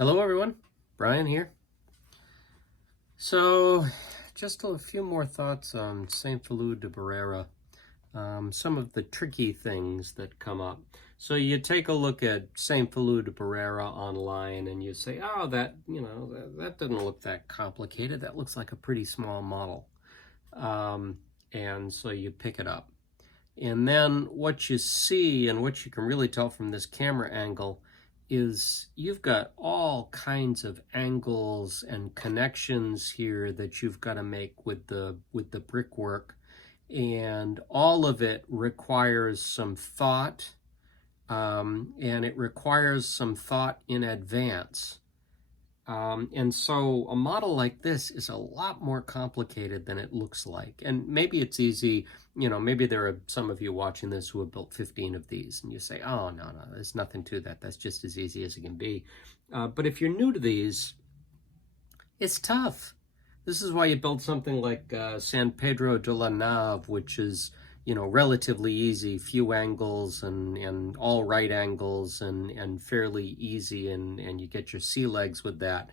Hello everyone, Brian here. So just a few more thoughts on St. Feliu de Barruera, some of the tricky things that come up. So you take a look at St. Feliu de Barruera online and you say, oh, that doesn't look that complicated. That looks like a pretty small model. And so you pick it up. And then what you see and what you can really tell from this camera angle is you've got all kinds of angles and connections here that you've got to make with the brickwork, and all of it requires some thought, and it requires some thought in advance. And so a model like this is a lot more complicated than it looks like. And maybe it's easy, maybe there are some of you watching this who have built 15 of these and you say, oh, no, there's nothing to that. That's just as easy as it can be. But if you're new to these, it's tough. This is why you build something like San Pedro de la Nave, which is, relatively easy, few angles and all right angles and fairly easy, and you get your sea legs with that.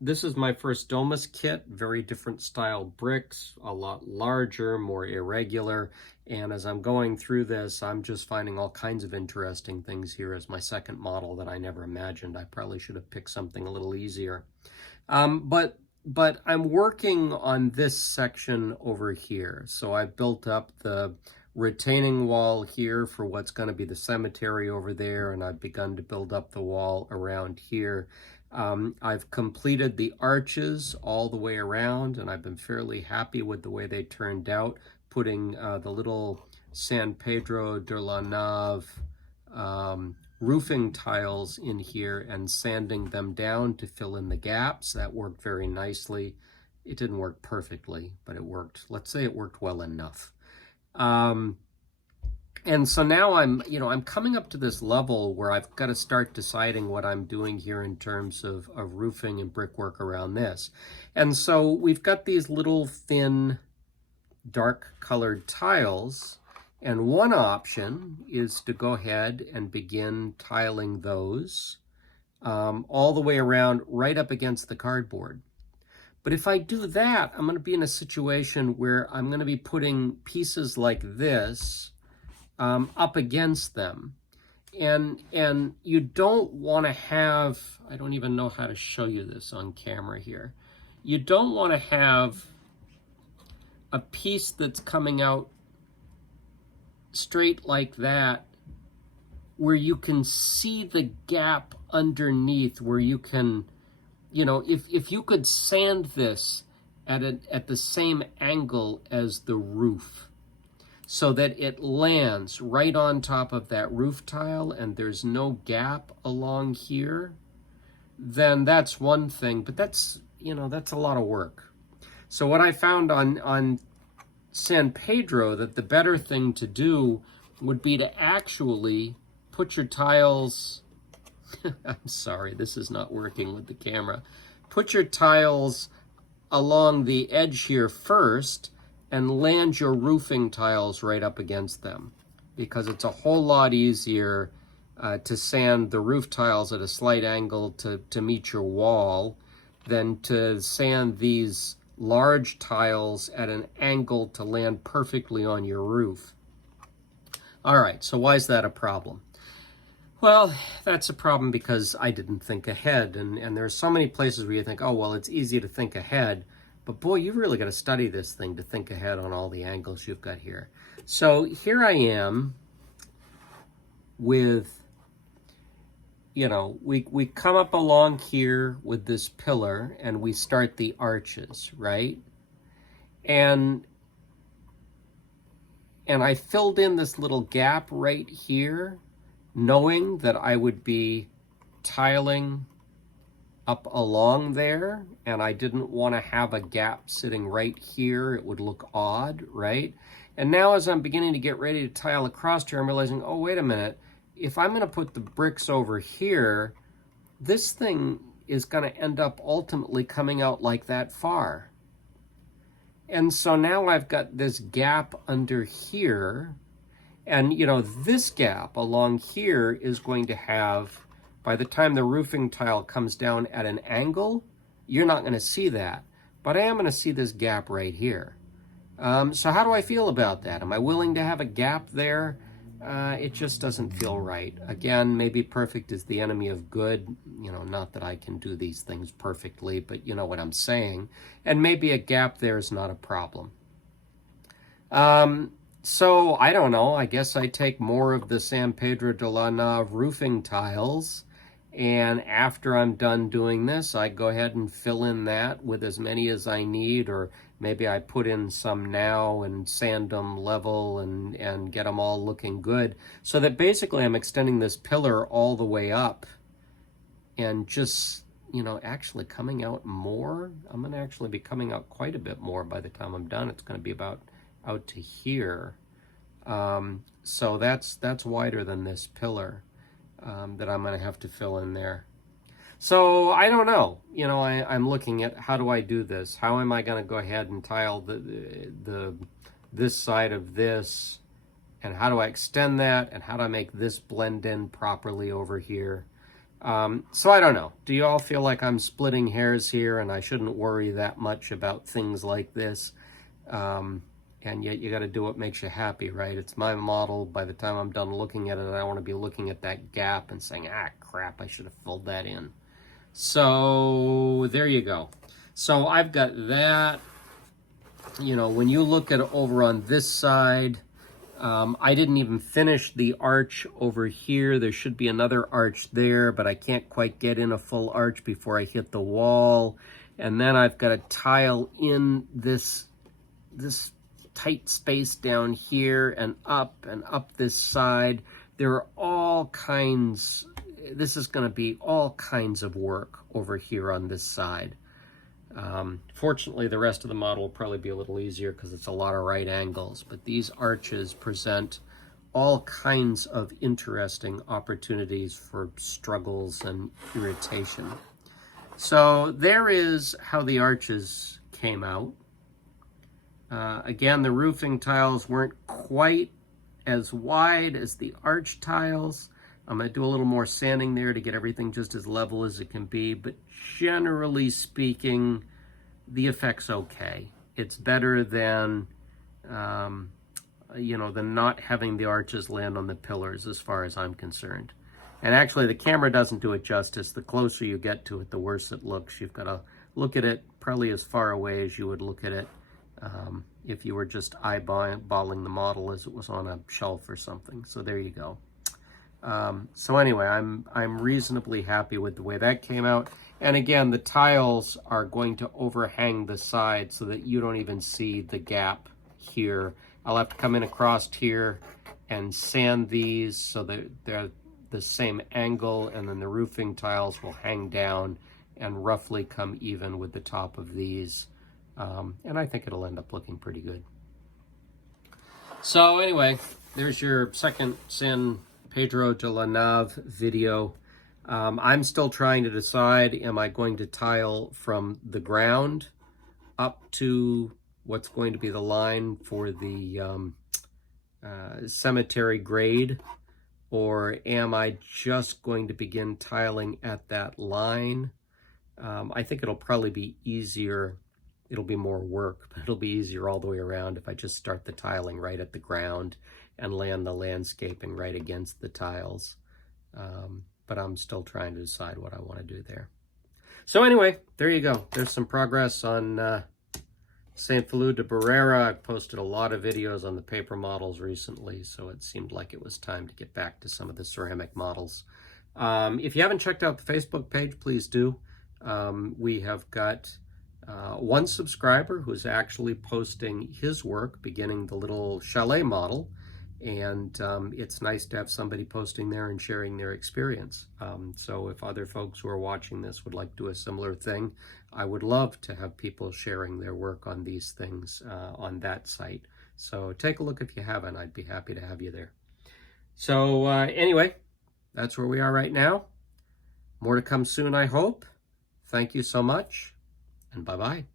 This is my first Domus kit, very different style bricks, a lot larger, more irregular, and as I'm going through this, I'm just finding all kinds of interesting things here as my second model that I never imagined. I probably should have picked something a little easier. But I'm working on this section over here. So I've built up the retaining wall here for what's going to be the cemetery over there, and I've begun to build up the wall around here. I've completed the arches all the way around, and I've been fairly happy with the way they turned out, putting the little San Pedro de la Nave roofing tiles in here and sanding them down to fill in the gaps. That worked very nicely. It didn't work perfectly, but it worked. Let's say it worked well enough. And so now I'm coming up to this level where I've got to start deciding what I'm doing here in terms of roofing and brickwork around this. And so we've got these little thin, dark colored tiles. And one option is to go ahead and begin tiling those all the way around right up against the cardboard. But if I do that, I'm going to be in a situation where I'm going to be putting pieces like this up against them. And you don't want to have, I don't even know how to show you this on camera here. You don't want to have a piece that's coming out straight like that, where you can see the gap underneath, where you can, if you could sand this at the same angle as the roof, so that it lands right on top of that roof tile and there's no gap along here, then that's one thing, but that's a lot of work. So what I found on San Pedro, that the better thing to do would be to actually put your tiles, I'm sorry, this is not working with the camera. Put your tiles along the edge here first and land your roofing tiles right up against them, because it's a whole lot easier to sand the roof tiles at a slight angle to meet your wall than to sand these large tiles at an angle to land perfectly on your roof. All right, so why is that a problem? Well, that's a problem because I didn't think ahead, and there are so many places where you think, oh, well, it's easy to think ahead, but boy, you've really got to study this thing to think ahead on all the angles you've got here. So here I am with, we come up along here with this pillar and we start the arches, right? And I filled in this little gap right here, knowing that I would be tiling up along there, and I didn't want to have a gap sitting right here. It would look odd, right? And now as I'm beginning to get ready to tile across here, I'm realizing, oh, wait a minute. If I'm going to put the bricks over here, this thing is going to end up ultimately coming out like that far. And so now I've got this gap under here, and this gap along here is going to have By the time the roofing tile comes down at an angle, you're not going to see that. But I am going to see this gap right here. So how do I feel about that? Am I willing to have a gap there? It just doesn't feel right. Again, maybe perfect is the enemy of good. You know, not that I can do these things perfectly, but you know what I'm saying. And maybe a gap there is not a problem. So I don't know. I guess I take more of the San Pedro de la Nave roofing tiles. And after I'm done doing this, I go ahead and fill in that with as many as I need, or maybe I put in some now and sand them level and get them all looking good. So that basically I'm extending this pillar all the way up and just, you know, actually coming out more. I'm going to actually be coming out quite a bit more by the time I'm done. It's going to be about out to here. So that's wider than this pillar. That I'm going to have to fill in there. So I don't know. You know, I'm looking at how do I do this? How am I going to go ahead and tile this side of this? And how do I extend that? And how do I make this blend in properly over here? So I don't know. Do you all feel like I'm splitting hairs here and I shouldn't worry that much about things like this? And yet you got to do what makes you happy, right? It's my model. By the time I'm done looking at it, I want to be looking at that gap and saying, ah, crap, I should have filled that in. So there you go. So I've got that. You know, when you look at it over on this side, I didn't even finish the arch over here. There should be another arch there, but I can't quite get in a full arch before I hit the wall. And then I've got to tile in this tight space down here and up this side. There are all kinds, this is going to be all kinds of work over here on this side. Fortunately, the rest of the model will probably be a little easier because it's a lot of right angles, but these arches present all kinds of interesting opportunities for struggles and irritation. So there is how the arches came out. Again, the roofing tiles weren't quite as wide as the arch tiles. I'm going to do a little more sanding there to get everything just as level as it can be, but generally speaking, the effect's okay. It's better than, you know, than not having the arches land on the pillars as far as I'm concerned. And actually, the camera doesn't do it justice. The closer you get to it, the worse it looks. You've got to look at it probably as far away as you would look at it if you were just eyeballing the model as it was on a shelf or something. So there you go. So anyway, I'm reasonably happy with the way that came out. And again, the tiles are going to overhang the side so that you don't even see the gap here. I'll have to come in across here and sand these so that they're the same angle, and then the roofing tiles will hang down and roughly come even with the top of these. And I think it'll end up looking pretty good. So anyway, there's your second San Pedro de la Nave video. I'm still trying to decide, am I going to tile from the ground up to what's going to be the line for the cemetery grade, or am I just going to begin tiling at that line? I think it'll probably be easier. It'll be more work, but it'll be easier all the way around if I just start the tiling right at the ground and land the landscaping right against the tiles. But I'm still trying to decide what I want to do there. So anyway, there you go. There's some progress on St. Feliu de Barruera. I've posted a lot of videos on the paper models recently, so it seemed like it was time to get back to some of the ceramic models. If you haven't checked out the Facebook page, please do. We have got one subscriber who's actually posting his work, beginning the little chalet model, and it's nice to have somebody posting there and sharing their experience. So if other folks who are watching this would like to do a similar thing, I would love to have people sharing their work on these things on that site. So take a look if you haven't. I'd be happy to have you there. So anyway, that's where we are right now. More to come soon, I hope. Thank you so much, and bye-bye.